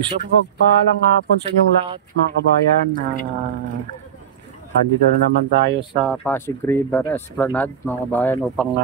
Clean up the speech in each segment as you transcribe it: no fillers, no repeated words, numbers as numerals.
Isang pagpalang hapon sa inyong lahat mga kabayan. Andito na naman tayo sa Pasig River Esplanade mga kabayan upang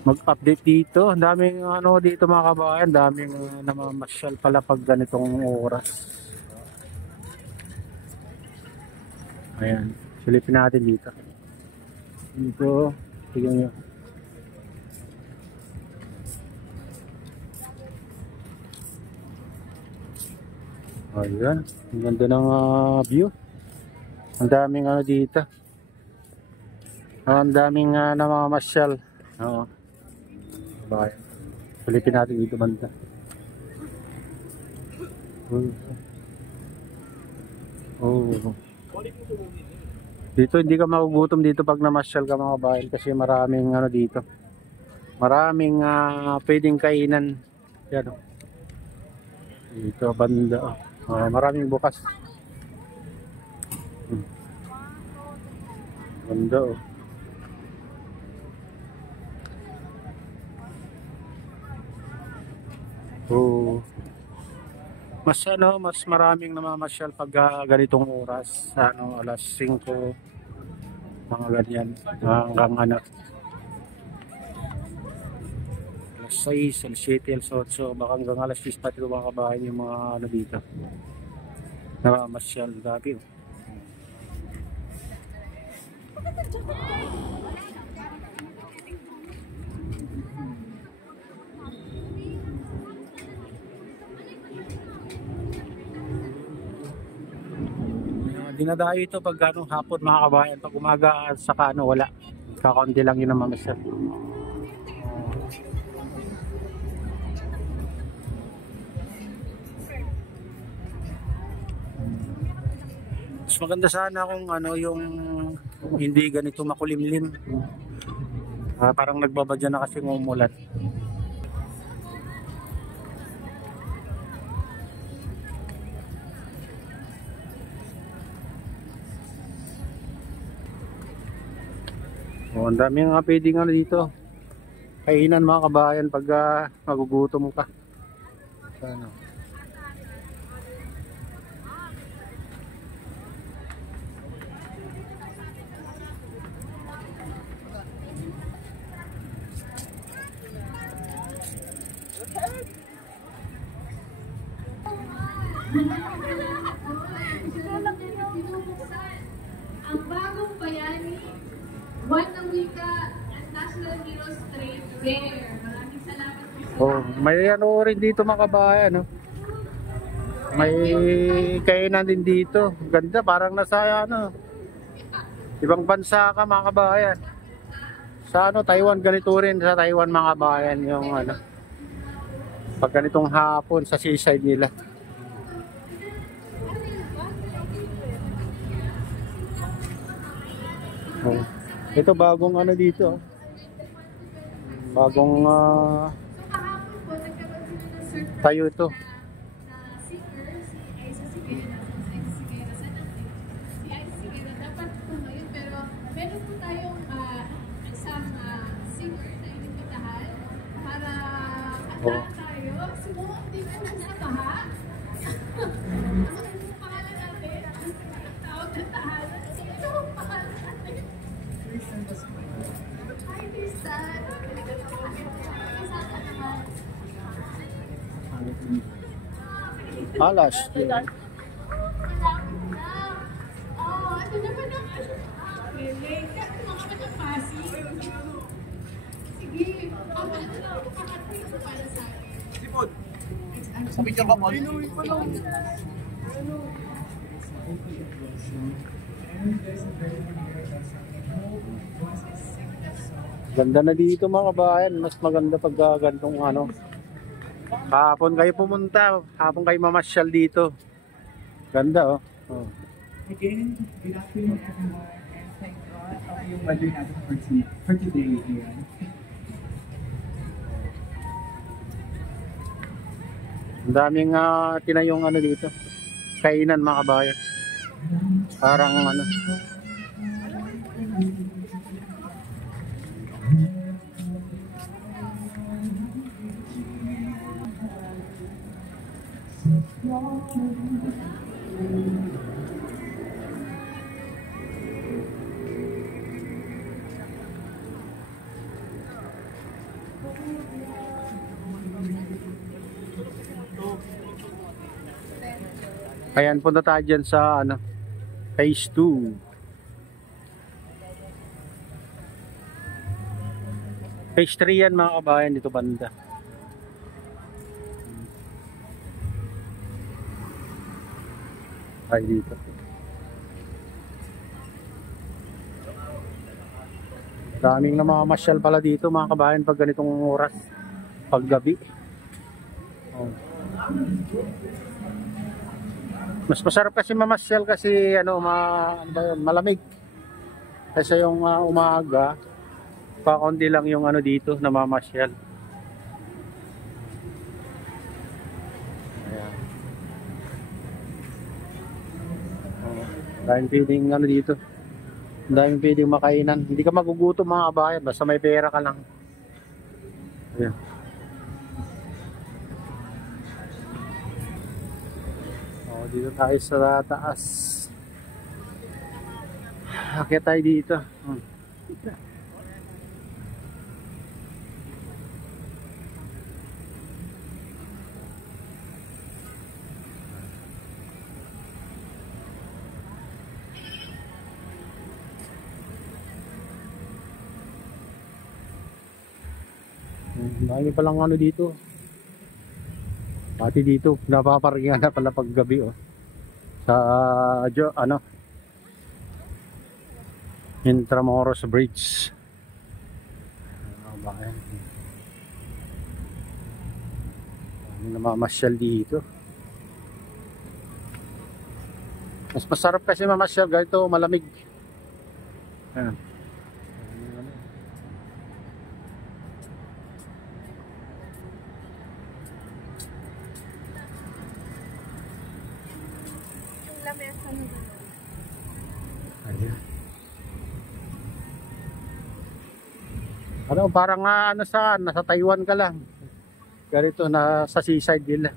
mag-update dito. Daming ano dito mga kabayan, daming namamasyal pala pag ganitong oras. Ayan, silipin natin dito. Dito, tignan nyo. Ayan, ang ganda ng view. Ang daming ano dito. Ang daming namamasyal. Oo. Bayan. Silipin natin dito banda. Oh. Dito hindi ka magugutom dito pag namasyal ka mga bayan kasi maraming ano dito. Maraming pwedeng kainan. Yan oh. Dito banda. Maraming bukas. Banda oh. Oh. Mas ano, mas maraming namamasyal pag ganitong oras, ano, alas 5, mga ganyan, hanggang ano, alas 6, alas 7, alas 8, baka hanggang alas 10 pati mga kabahay yung mga ano dito, namamasyal, gabi. Dinadayo ito pag ano, hapon mga kabayan, pag umaga saka ano, wala, kakaunti lang yun ang mamasyal. Mas maganda sana kung ano yung hindi ganito makulimlim. Parang nagbabadya na kasi umulan. Oh, ang dami nga pwedeng ano dito. Kainan mga kabayan pag magugutom ka. Ano. Ang bagong bayani, One ng Wika at National Heroes Trade Fair. Maraming salamat po. Oh, may ano rin dito mga kabayan, no? May kainan din dito. Ganda, parang nasa ano, ibang bansa ka mga kabayan. Sa ano, Taiwan, ganito rin sa Taiwan mga kabayan yung ano, pag ganitong hapon sa seaside nila. Oh. Ito bagong ano dito. Bagong tayo ito. Dapat po ngayon pero meron po tayong isang singer na inimbitahan para kantahan tayo. Sumuot din po sa baha. Ang pangalan natin, tawag na tahanan. Ito ang pangalan natin. Hi, Tristan. Alas. Malapit na. Oh, ito naman ang feeling. Kumakapit ang Pasig. Sige, ano lang ako kakatay ko para sa akin. Sipod! Sabi niya ka mo? Pinuwi ko lang. Ganda na dito mga kabayan. Mas maganda pag gantong ano. Hapon kayo pumunta. Hapon kayo mamasyal dito. Ganda oh. Oh. Again, good afternoon everyone, and thank God okay yung weather natin for today. Ayan. Ang daming tinayong ano dito. Kainan mga kabayan. Parang ano. Ayan, punta tayo dyan sa ano, phase 2. Phase 3 yan mga kabayan, dito banda. Ay, dito. Daming namamasyal pala dito mga kabayan pag ganitong oras, pag gabi. Oh. Mas masarap kasi mamasyal kasi ano, malamig. Kasi yung umaga, pakonti lang yung ano dito namamasyal. Ayan. Daming pwedeng ano dito. Daming pwedeng makainan. Hindi ka magugutom mga kabayan, basta may pera ka lang. Ayan. Dito tayo sa taas. Akyat tayo dito. Dami palang ano dito. Pati dito, napaparingan na pala pag gabi oh. Sa ano? Intramuros Bridge. Namamasyal dito. Mas masarap kasi mamasyal ganito, malamig. Ayan. Ayan. Ano, parang ano nasa Taiwan ka lang. Ganito na sa seaside nila.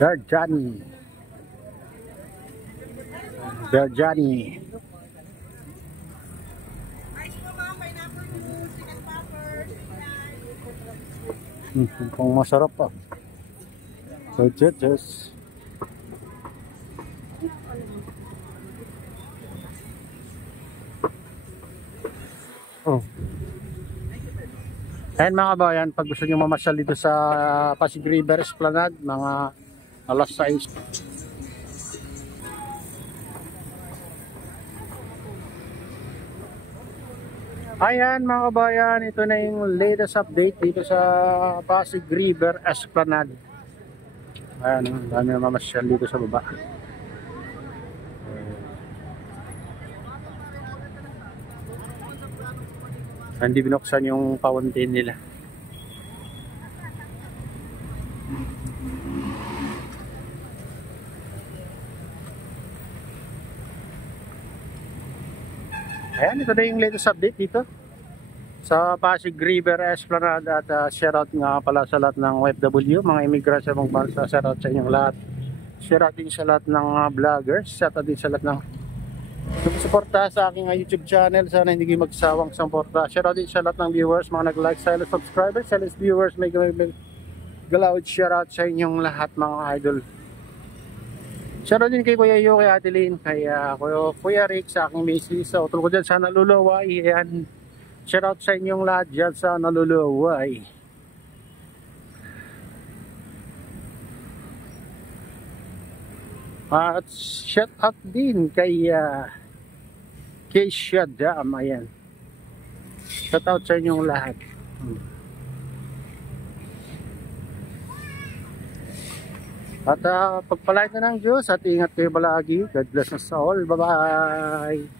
Berjani. Berjani. Kung masarap pa. So, just. Oh. Ayan mga kabayan, pag gusto nyo mamasyal dito sa Pasig River Esplanade, mga alas 6. Ayan mga kabayan, ito na yung latest update dito sa Pasig River Esplanade. Ayan, dami na mamasyal dito sa baba. Hindi binuksan yung fountain nila. Ayan, ito na yung latest update dito sa Pasig River Esplanade. At shoutout nga pala sa lahat ng OFW, mga immigrants sa mga bansa. Shoutout sa inyong lahat. Shoutout din sa lahat ng vloggers. Shoutout din sa lahat ng suporta sa aking YouTube channel. Sana hindi kayo magsawang suporta. Shoutout din sa lahat ng viewers, mga nag-like, silent subscribers, silent viewers. May galawad shoutout sa inyong lahat mga idol. Shoutout din kay Kuya Yu, kay Ate Lynn, kay Kuya Rick, sa aking misis. Sa utol ko dyan sa Naluluway. Ayan. Shoutout sa inyong lahat dyan sa Naluluway. At shoutout din kay Shadam. Ayan. Shout out sa inyong lahat. At pagpalain na ng Diyos at ingat kayo palagi. God bless us all. Bye-bye.